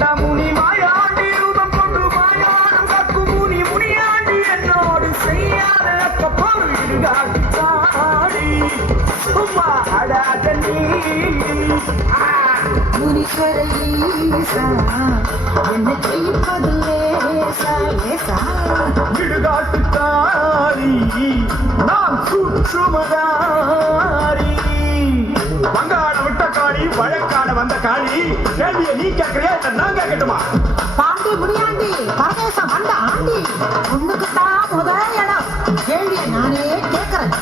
கண்ட முனி மாயாண்டி ரூபம் கொண்டு மாயாடம் கக்கும் முனி முனியாண்டி என்னோடு செய்யாத பொருள் இடுகாடி சும்மா அடாத நீ முனீஸ்வர ஈசா என்ன செய்வது லேசா லேசா இடுகாட்டுக்காரி நான் சுற்றுமதாரி வங்காள விட்ட காளி வழக்காட வந்த காளி கேள்வியை நீ கேட்கறியா இல்ல நான் கேட்கட்டுமா? பாண்டி முனியாண்டி பரதேசம் வந்த ஆண்டி உன்னுக்குத்தான் முதல் இடம் கேள்வியை நானே கேட்கிறேன்.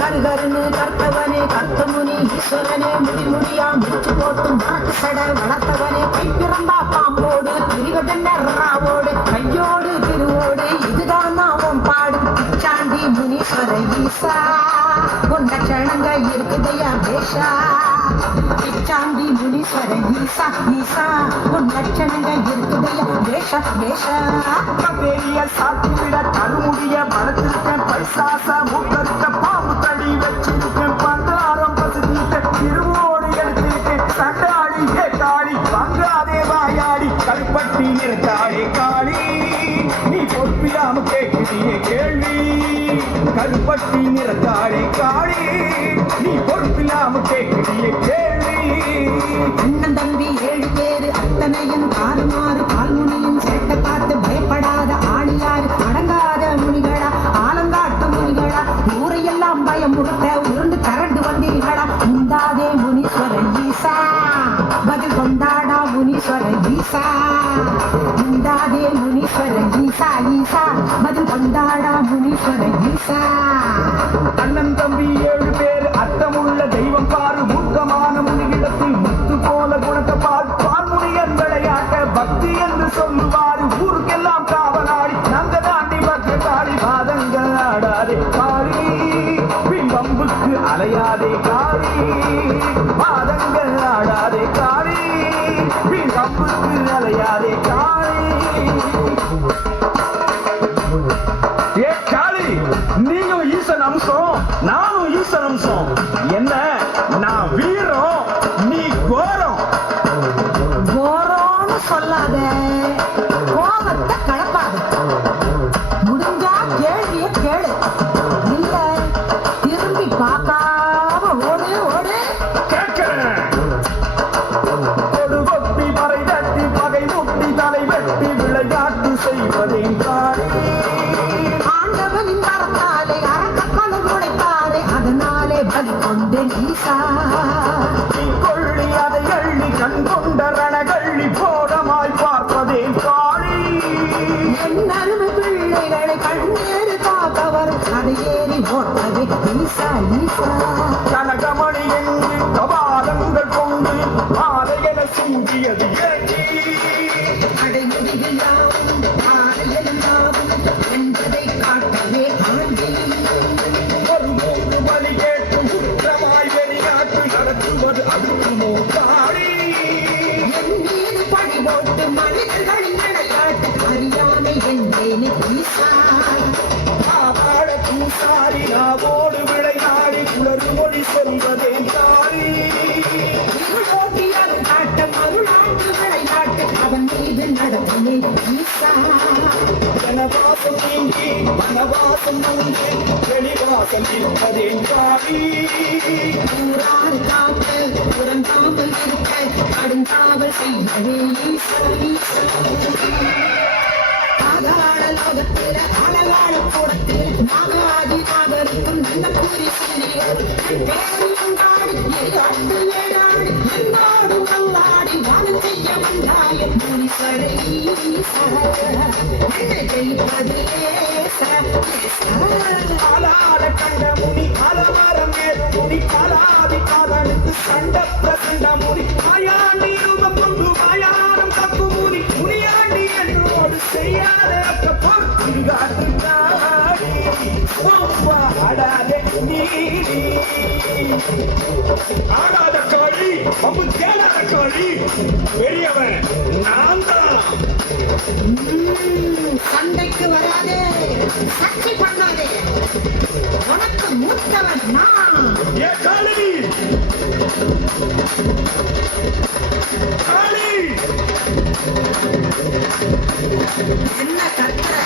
கருகருன்னு கற்பவனே கத்தமுனி ஈஸ்வரனே முடிமுடியா முடிச்சு போட்டு மரத்து சடை வளர்த்தவனே கை பிறந்தா பாம்போடு திரிவதென்ன ராவோடு கையோடு திருவோடு இதுதான் நாமும் பாடும் பிச்சாண்டி முனீஸ்வர ஈசா உன் லட்சணங்க இருக்குதையா பேஷா பிச்சாண்டி முனீஸ்வர ஈசா ஈசா உன் லட்சணங்க இருக்குதையா பேஷா பேஷா பெரிய சாத்திவிட தருமுடிய பலத்திருக்கேன் பைசாச முத்தருக்க பாம்பு தடி வச்சிருக்கேன் பந்தாரம் பசுதிட்ட திருவோடு எடுத்திருக்கேன் சண்டாடி காளி பங்காதே வாயாடி கல்பட்டி நிற்காளே காளி நீ பொற்பிடாம கேட்கிறிய கேள்வி கல்பட்டி நிற்காளே காளி நீ பொறுப்பில்லாம கேட்கிறிய கேள்வி. அண்ணன் தம்பி 7 பேரு அத்தனையும் தாறுமாறு பால்முனியும் சேட்ட பார்த்து பயப்படாத ஆளியாரு அடங்காத முனிகளா ஆலங்காட்டு முனிகளா ஊரையெல்லாம் பயம் முடுத்த உருண்டு கரண்டு வந்தீர்களா முந்தாதே முனீஸ்வர ஈசா பதில் கொண்டாடா முனீஸ்வர ஈசா முந்தாதே முனீஸ்வர ஈசா ஈசா பதில் கொண்டாடா முனீஸ்வர ஈசா. அண்ணன் தம்பி 7 பேர் அர்த்தமுள்ள தெய்வம் பாரு மூர்க்கமான முனிகிடத்தில் முத்து போல குணத்தை பார் பான்முனியன் விளையாட்ட பக்தி என்று சொல்லுவாரு ஊருக்கெல்லாம் காவலாடி நங்க தாண்டி பக்தி காளி பாதங்கள் ஆடாதே காளி பிம்பம்புக்கு அலையாதே காளி பாதங்கள் ஆடாதே காளி பிம்பம்புக்கு அலையாதே காளி. ஏ காளி நீயும் ஈசன் அம்சம் நானும் ஈசன் அம்சம் என்ன நான் வீரம் நீ கோரம். கோரோன்னு சொல்லாத கோபத்தை கலப்பாத முடிஞ்சா கேள்விய கேளு இல்ல திரும்பி பார்க்காம ஓடு ஓடு. கேட்கிறேன் கொடு கொட்டி மறை தட்டி பகை முட்டி தலை வெட்டி விளையாட்டு செய்வதேன் காளி ஆண்டவனின் வரத்தாலே அரக்கக்கொலை உடைத்தாரே அதனாலே பலி கொண்டு ஈசா கொள்ளி அதை எள்ளி கண் கொண்ட ரணகள்ளி போடமாய் பார்ப்பதேன் காளி என் அருமை பிள்ளைகளை கண்ணேறு காக்கவர் அதை ஏறி ஓட்டவே ஈசா ஈசா. கனகமணி எங்கு கபாலங்கள் கொண்டு மாலையென சிங்கியது ஏங்கி அடைமுடியாவும் ஆடையெல்லாம் என்பதை காட்டவே ஆண்டி ஒரு 3 மணி கேட்டு குற்றமாய் வெளிநாட்டு நடத்துவது அதுக்குமோ காளி என் மீது பழி போட்டு மனிதர்களின் விளையாட்டு அறியாமை என்றேனே ஈசா. ஆவாட தூசாரி நாவோடு விளையாடி குளறு மொழி சொல்வதேன் காளி இருளோட்டி அது காட்ட மருளாட்டு விளையாட்டு அவன் மீது நடத்தினே ஈசா. வனவாசம் நீங்கி வனவாசம் நம்பி வெளிவாசம் இருப்பதேன் காளி ஊராறு காவல் புறங்காமல் இருக்க கடுங்காவல் செய்யவே ஈசா ஈசா. ஆதார லோகத்தில அழகான கூடத்தில் நாகாதி நாகருக்கும் நல்ல கூறி சொல்லியர் பேரி கொண்டாடி எரியாட்டு ஏடாடி என்னாடு வல்லாடி வானம் செய்ய வந்தாய முனீஸ்வர ஈசா என்னை ஜெயிப்பது லேசா லேசா. ஆளாட கண்ட முனி அலமரம் ஏறு முனி கலாதி காதலுக்கு சண்ட பிரசண்ட முனி மாயாண்டி ரூபம் கொண்டு மாயாரம் கப்பு முனி முனியாண்டி என்னோடு செய்யாத ஆடாத நீ ஆடாத காளி பம்பு தேனாத கோழி பெரியவன் நான் தான். சண்டைக்கு வராதே, சர்ச்சை பண்ணாதே, உனக்கு மூத்தவன் நான். ஏ காளி காளி என்ன கத்துற?